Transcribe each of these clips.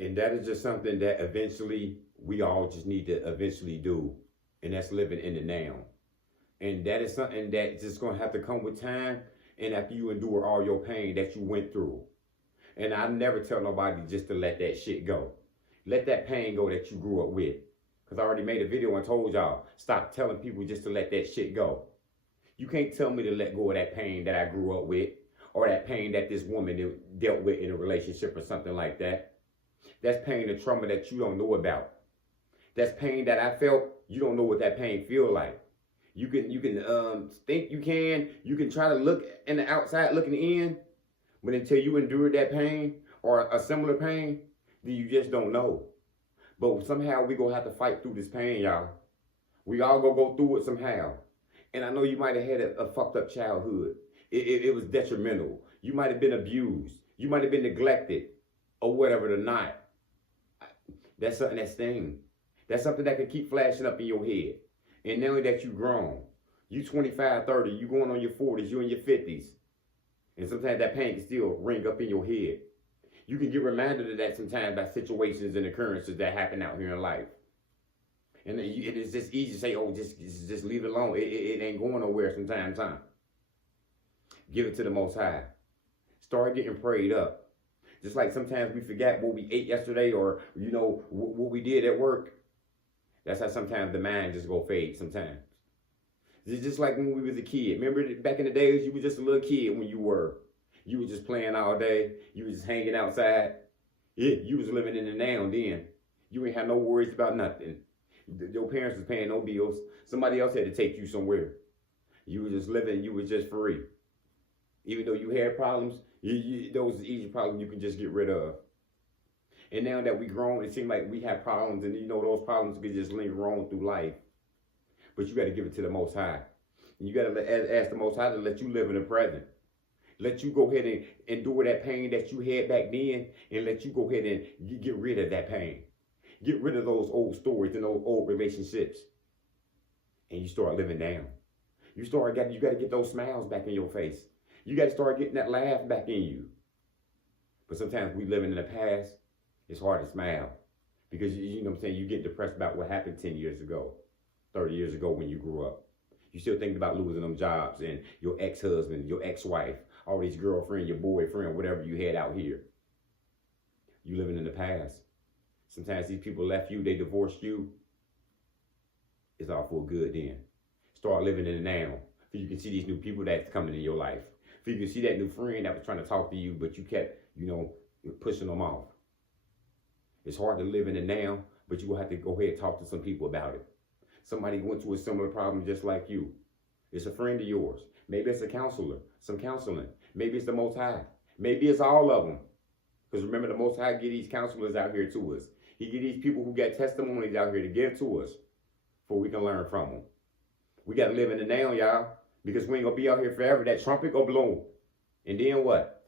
And that is just something that eventually we all just need to eventually do. And that's living in the now. And that is something that's just going to have to come with time and after you endure all your pain that you went through. And I never tell nobody just to let that shit go. Let that pain go that you grew up with. Because I already made a video and told y'all, stop telling people just to let that shit go. You can't tell me to let go of that pain that I grew up with or that pain that this woman dealt with in a relationship or something like that. That's pain and trauma that you don't know about. That's pain that I felt. You don't know what that pain feel like. You can think you can try to look in the outside looking in, but until you endured that pain or a similar pain, then you just don't know. But somehow we gonna have to fight through this pain, y'all. We all gonna go through it somehow. And I know you might have had a fucked up childhood. It was detrimental. You might have been abused. You might have been neglected or whatever the not. That's something that stings. That's something that can keep flashing up in your head. And now that you grown, you 25, 30, you going on your 40s, you in your 50s. And sometimes that pain can still ring up in your head. You can get reminded of that sometimes by situations and occurrences that happen out here in life. And it is just easy to say, oh, just leave it alone. It ain't going nowhere sometimes. Give it to the Most High. Start getting prayed up. Just like sometimes we forget what we ate yesterday or, what we did at work. That's how sometimes the mind just go fade sometimes. It's just like when we was a kid. Remember back in the days, you were just a little kid when you were just playing all day. You was just hanging outside. Yeah, you was living in the now then. You ain't had no worries about nothing. Your parents was paying no bills. Somebody else had to take you somewhere. You were just living, you were just free. Even though you had problems, those are easy problems you can just get rid of. And now that we grown, it seems like we have problems and those problems could just linger on through life. But you got to give it to the Most High. And you got to ask the Most High to let you live in the present. Let you go ahead and endure that pain that you had back then and let you go ahead and get rid of that pain. Get rid of those old stories and those old relationships. And you start living down. You got to get those smiles back in your face. You got to start getting that laugh back in you. But sometimes we living in the past, it's hard to smile. Because, you know what I'm saying, you get depressed about what happened 10 years ago, 30 years ago when you grew up. You still thinking about losing them jobs and your ex-husband, your ex-wife, all these girlfriend, your boyfriend, whatever you had out here. You living in the past. Sometimes these people left you, they divorced you. It's all for good then. Start living in the now. So you can see these new people that's coming in your life. So you can see that new friend that was trying to talk to you, but you kept, pushing them off. It's hard to live in the now, but you will have to go ahead and talk to some people about it. Somebody went through a similar problem just like you. It's a friend of yours. Maybe it's a counselor, some counseling. Maybe it's the Most High. Maybe it's all of them. Because remember, the Most High get these counselors out here to us. He get these people who got testimonies out here to give to us so we can learn from them. We got to live in the now, y'all, because we ain't going to be out here forever. That trumpet going to blow. And then what?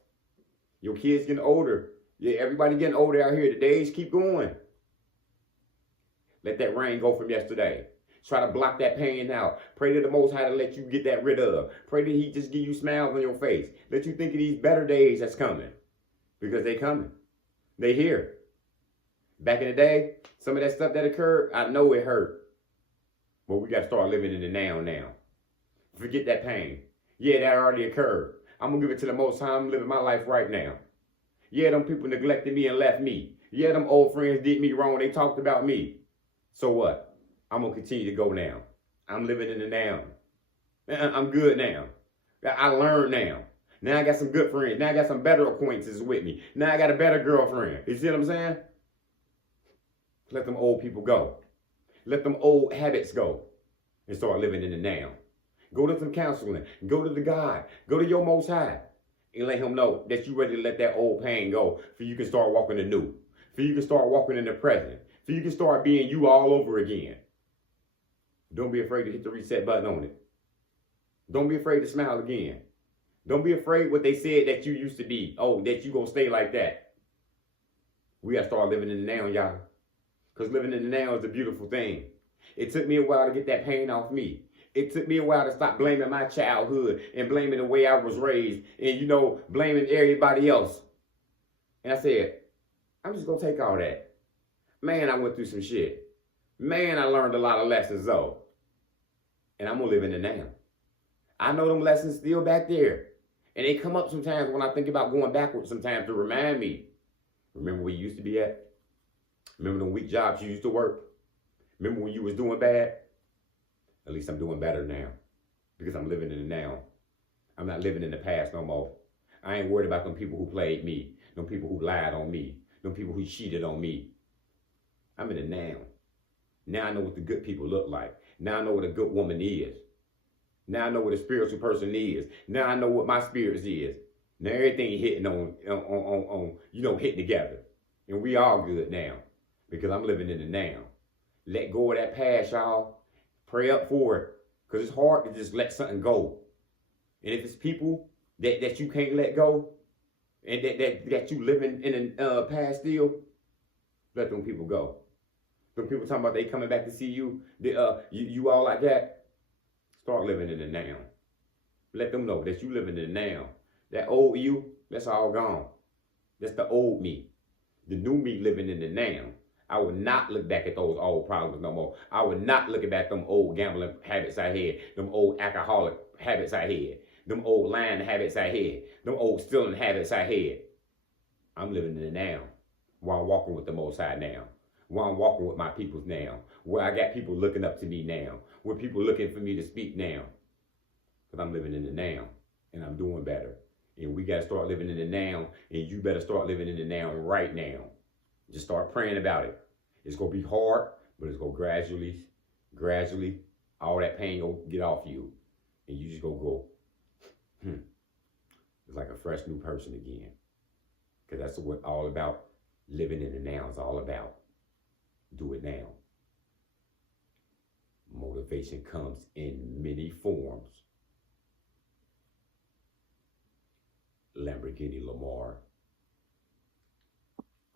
Your kids getting older. Yeah, everybody getting older out here. The days keep going. Let that rain go from yesterday. Try to block that pain out. Pray to the Most High to let you get that rid of. Pray that He just give you smiles on your face. Let you think of these better days that's coming. Because they coming. They here. Back in the day, some of that stuff that occurred, I know it hurt. But we got to start living in the now. Forget that pain. Yeah, that already occurred. I'm going to give it to the Most High. I'm living my life right now. Yeah, them people neglected me and left me. Yeah, them old friends did me wrong. They talked about me. So what? I'm going to continue to go now. I'm living in the now. I'm good now. I learned now. Now I got some good friends. Now I got some better acquaintances with me. Now I got a better girlfriend. You see what I'm saying? Let them old people go. Let them old habits go. And start living in the now. Go to some counseling. Go to the God. Go to your Most High. And let Him know that you ready to let that old pain go. So you can start walking the new. So you can start walking in the present. So you can start being you all over again. Don't be afraid to hit the reset button on it. Don't be afraid to smile again. Don't be afraid what they said that you used to be. Oh, that you gonna stay like that. We gotta start living in the now, y'all. Because living in the now is a beautiful thing. It took me a while to get that pain off me. It took me a while to stop blaming my childhood and blaming the way I was raised and, blaming everybody else. And I said, I'm just gonna take all that. Man, I went through some shit. Man, I learned a lot of lessons though. And I'm gonna live in the now. I know them lessons still back there. And they come up sometimes when I think about going backwards sometimes to remind me. Remember where you used to be at? Remember them weak jobs you used to work? Remember when you was doing bad? At least I'm doing better now. Because I'm living in the now. I'm not living in the past no more. I ain't worried about them people who played me. Them people who lied on me. Them people who cheated on me. I'm in the now. Now I know what the good people look like. Now I know what a good woman is. Now I know what a spiritual person is. Now I know what my spirits is. Now everything hitting on hitting together. And we all good now. Because I'm living in the now. Let go of that past, y'all. Pray up for it. Because it's hard to just let something go. And if it's people that you can't let go, and that you living in a past still, let them people go. Them people talking about they coming back to see you, you all like that. Start living in the now. Let them know that you living in the now. That old you, that's all gone. That's the old me. The new me living in the now. I would not look back at those old problems no more. I would not look back at them old gambling habits I had, them old alcoholic habits I had, them old lying habits I had, them old stealing habits I had. I'm living in the now, where I'm walking with the Most High now, where I'm walking with my peoples now, where I got people looking up to me now, where people looking for me to speak now. Because I'm living in the now, and I'm doing better. And we got to start living in the now, and you better start living in the now right now. Just start praying about it. It's going to be hard, but it's going to gradually, all that pain will get off you. And you just going to go, It's like a fresh new person again. Because that's what all about living in the now is all about. Do it now. Motivation comes in many forms. Lamborghini Lamar.